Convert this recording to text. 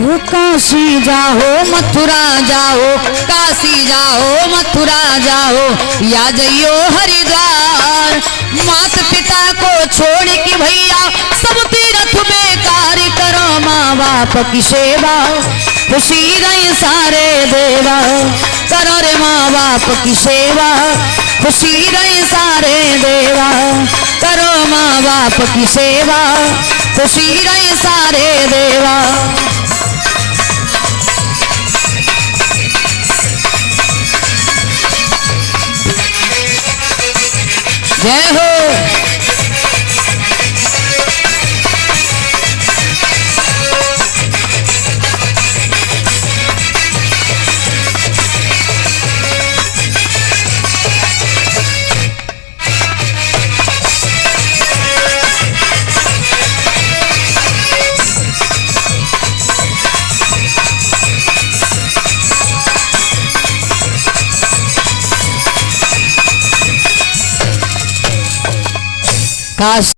काशी जाओ मथुरा जाओ, काशी जाओ मथुरा जाओ, या जइयो हरिद्वार। मात पिता को छोड़ के भैया सब तीर्थ बेकार करो, माँ बाप की सेवा खुशी रहे सारे देवा। करो रे माँ बाप की सेवा खुशी रहे सारे देवा। करो माँ बाप की सेवा खुशी रहे सारे देवा। जय हो। काश